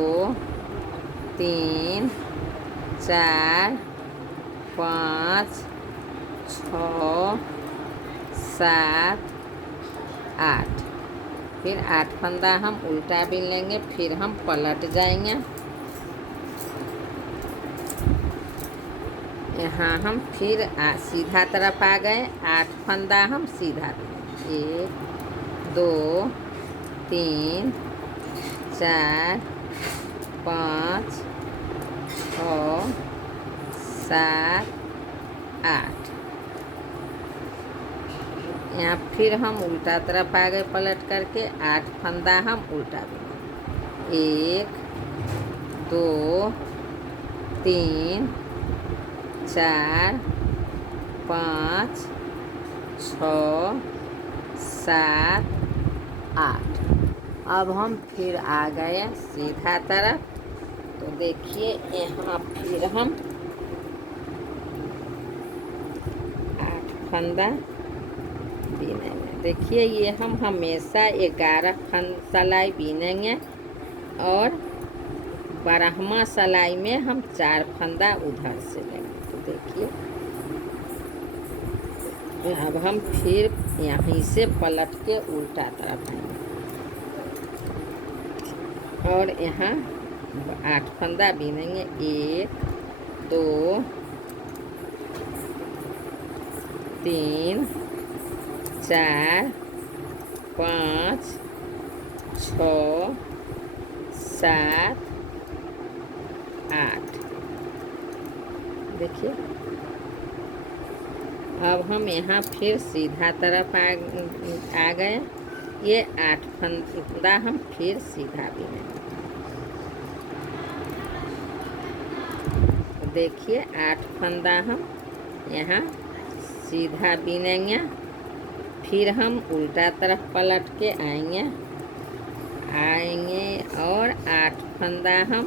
3 4 5 6 7 8। फिर 8 फंदा हम उल्टा बिन लेंगे। फिर हम पलट जाएंगे। यहाँ हम फिर सीधा तरफ आ गए। 8 फंदा हम सीधा बिनेंगे। 1 2 3 4 5 6 7 8। यहाँ फिर हम उल्टा तरफ आ गए पलट करके। 8 फंदा हम उल्टा बिनेंगे। 1 2 3 4 5 6 7 8। अब हम फिर आ गए सीधा तरफ। तो देखिए यहाँ फिर हम 8 फंदा बीनेंगे। देखिए ये हम हमेशा 11 सिलाई बीनेंगे और 12वां सिलाई में हम 4 फंदा उधर से लेंगे। तो देखिए अब हम फिर यहीं से पलट के उल्टा तरफ आएंगे और यहाँ 8 फंदा बीनेंगे। 1 2 3 4 5 6 7 8। देखिए अब हम यहाँ फिर सीधा तरफ आ गए। ये 8 फंदा हम फिर सीधा बीनेंगे। देखिए 8 फंदा हम यहाँ सीधा बीनेंगे। फिर हम उल्टा तरफ पलट के आएंगे और 8 फंदा हम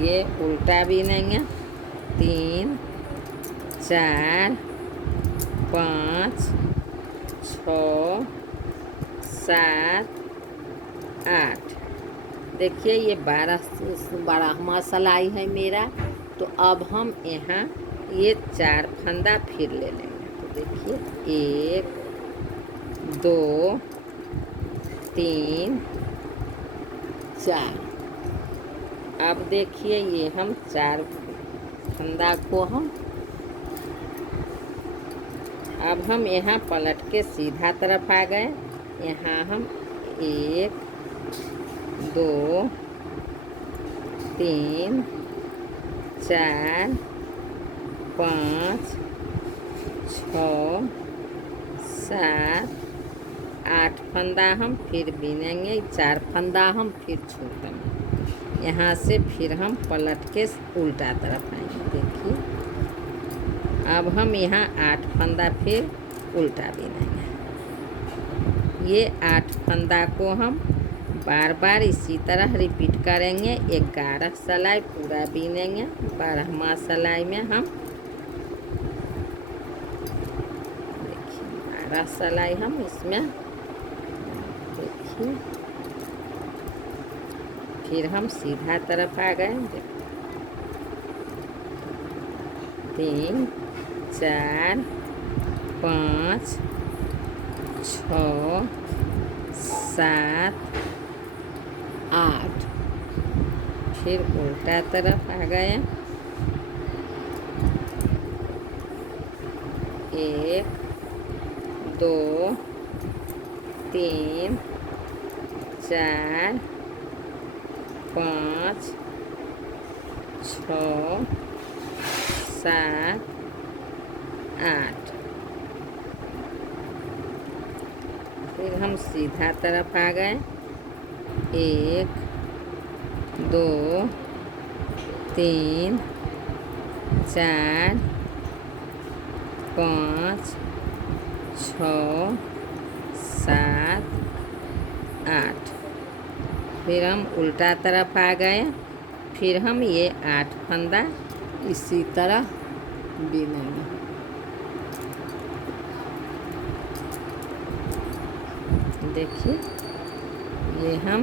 ये उल्टा बीनेंगे। 3 4 5 6 7 8। देखिए ये 12वां सिलाई है मेरा। तो अब हम यहाँ ये 4 फंदा फिर ले लेंगे। तो देखिए 1 2 3 4। अब देखिए ये हम 4 फंदा को अब हम यहाँ पलट के सीधा तरफ आ गए। यहाँ हम 1 2 3 4 5 6 7 8 फंदा हम फिर बीनेंगे। 4 फंदा हम फिर छोड़ देंगे। यहाँ से फिर हम पलट के उल्टा तरफ आएंगे। देखिए अब हम यहाँ 8 फंदा फिर उल्टा बीनेंगे। ये 8 फंदा को हम बार बार इसी तरह रिपीट करेंगे। 11 सिलाई पूरा बीनेंगे। 12वां सिलाई में हम देखिए 12 सिलाई हम इसमें देखिए फिर हम सीधा तरफ आ गए। 3 4 5 6 7 8। फिर उल्टा तरफ आ गए। 1 2 3 4 5 6 7 8। फिर हम सीधा तरफ आ गए। 1 2 3 4 5 6 7 8। फिर हम उल्टा तरफ आ गए। फिर हम ये 8 फंदा इसी तरह बीनेंगे। देखिए ये हम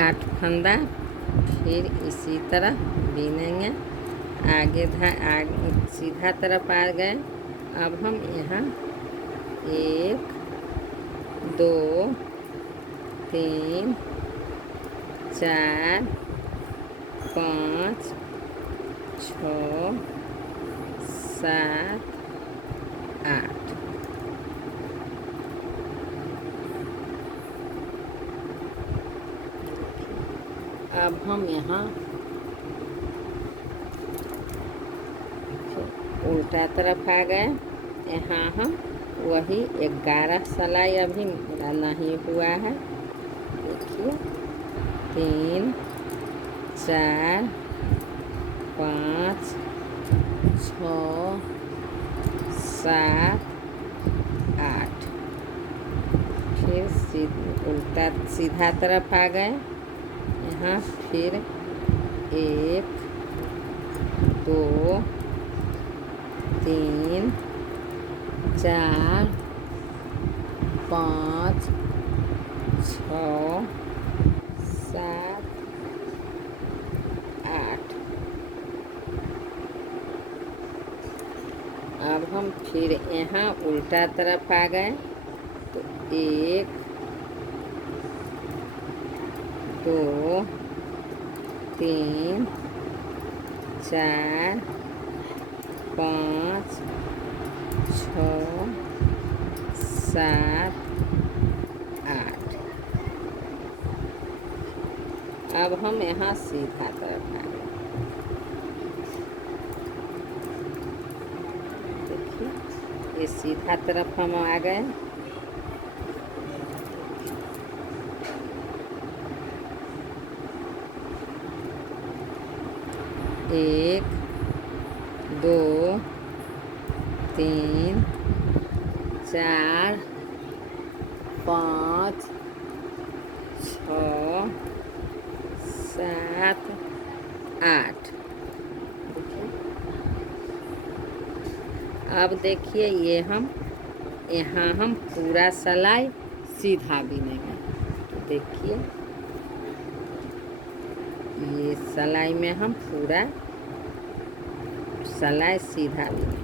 8 फंदा फिर इसी तरह बीनेंगे। आगे सीधा तरफ आ गए। अब हम यहाँ 1 2 3 4 5 6 7 8 अब हम यहाँ उल्टा तरफ आ गए। यहाँ हम वही 11 सिलाई अभी मेरा नहीं हुआ है। देखिए 3 4 5 6 7 8 फिर उल्टा सीधा तरफ आ गए। यहाँ फिर 1 2 3 4 5 6 7 8 अब हम फिर यहाँ उल्टा तरफ आ गए। तो 1 2 3 4 5 6 7 8 अब हम यहाँ सीधा तरफ आ गए। देखिए ये सीधा तरफ हम आ गए। एक 2 3 4 5 6 7 8 अब देखिए ये हम यहाँ हम पूरा सिलाई सीधा बीनेंगे। तो देखिए ये सिलाई में हम पूरा सिलाई सीधा बीनेंगे।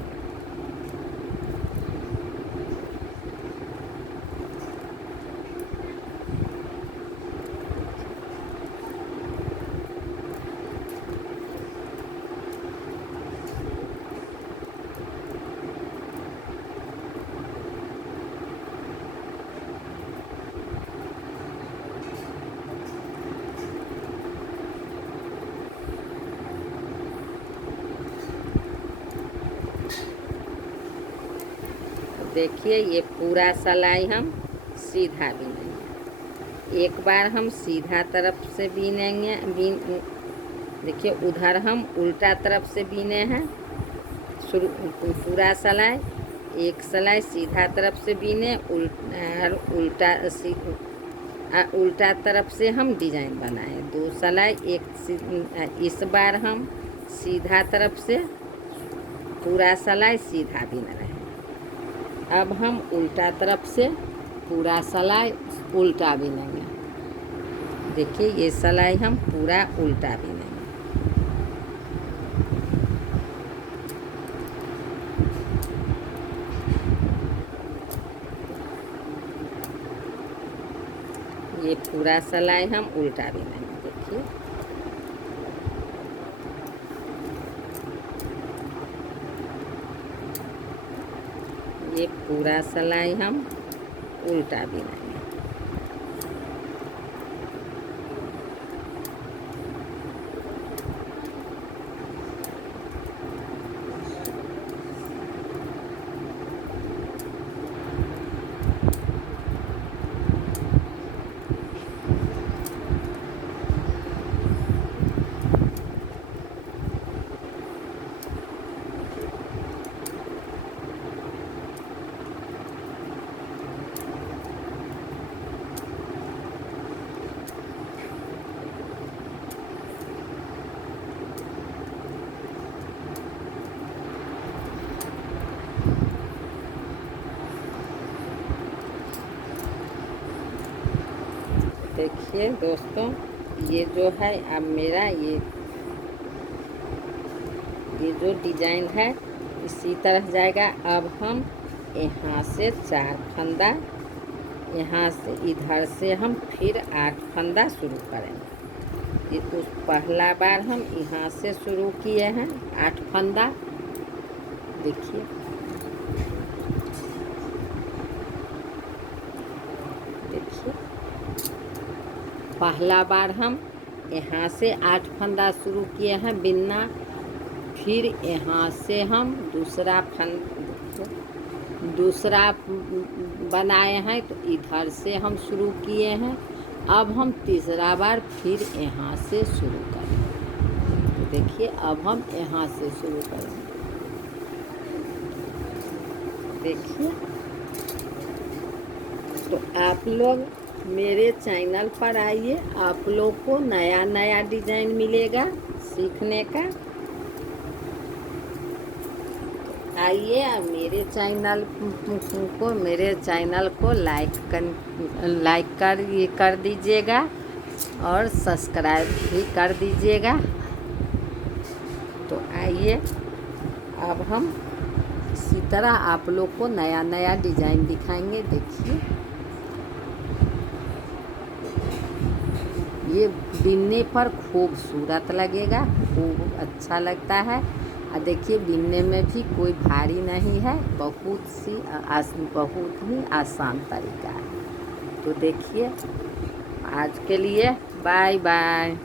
देखिए ये पूरा सिलाई हम सीधा बीनेंगे। एक बार हम सीधा तरफ से बीनेंगे। देखिए उधर हम उल्टा तरफ से बीने हैं शुरू पूरा सिलाई। एक सिलाई सीधा तरफ से बीने, उल्टा तरफ से हम डिजाइन बनाए। 2 सिलाई इस बार हम सीधा तरफ से पूरा सिलाई सीधा बीन रहे हैं। अब हम उल्टा तरफ से पूरा सिलाई उल्टा बीनेंगे। देखिए ये सिलाई हम पूरा उल्टा बीनेंगे। ये पूरा सिलाई हम उल्टा बीनेंगे। देखिए ये पूरा सिलाई हम उल्टा बीनेंगे। देखिए दोस्तों, ये जो है अब मेरा ये जो डिजाइन है इसी तरह जाएगा। अब हम यहाँ से 4 फंदा, यहाँ से इधर से हम फिर 8 फंदा शुरू करेंगे। ये तो पहला बार हम यहाँ से शुरू किए हैं 8 फंदा। देखिए देखिए, पहला बार हम यहाँ से 8 फंदा शुरू किए हैं बिनना। फिर यहाँ से हम दूसरा बनाए हैं, तो इधर से हम शुरू किए हैं। अब हम तीसरा बार फिर यहाँ से शुरू करेंगे। देखिए अब हम यहाँ से शुरू करेंगे। देखिए, तो आप लोग मेरे चैनल पर आइए, आप लोग को नया नया डिजाइन मिलेगा सीखने का। आइए और मेरे चैनल को लाइक कर दीजिएगा और सब्सक्राइब भी कर दीजिएगा। तो आइए अब हम इसी तरह आप लोग को नया नया डिजाइन दिखाएंगे। देखिए ये बिनने पर खूबसूरत लगेगा, खूब अच्छा लगता है। और देखिए बिनने में भी कोई भारी नहीं है, बहुत ही आसान तरीका है। तो देखिए आज के लिए बाय बाय।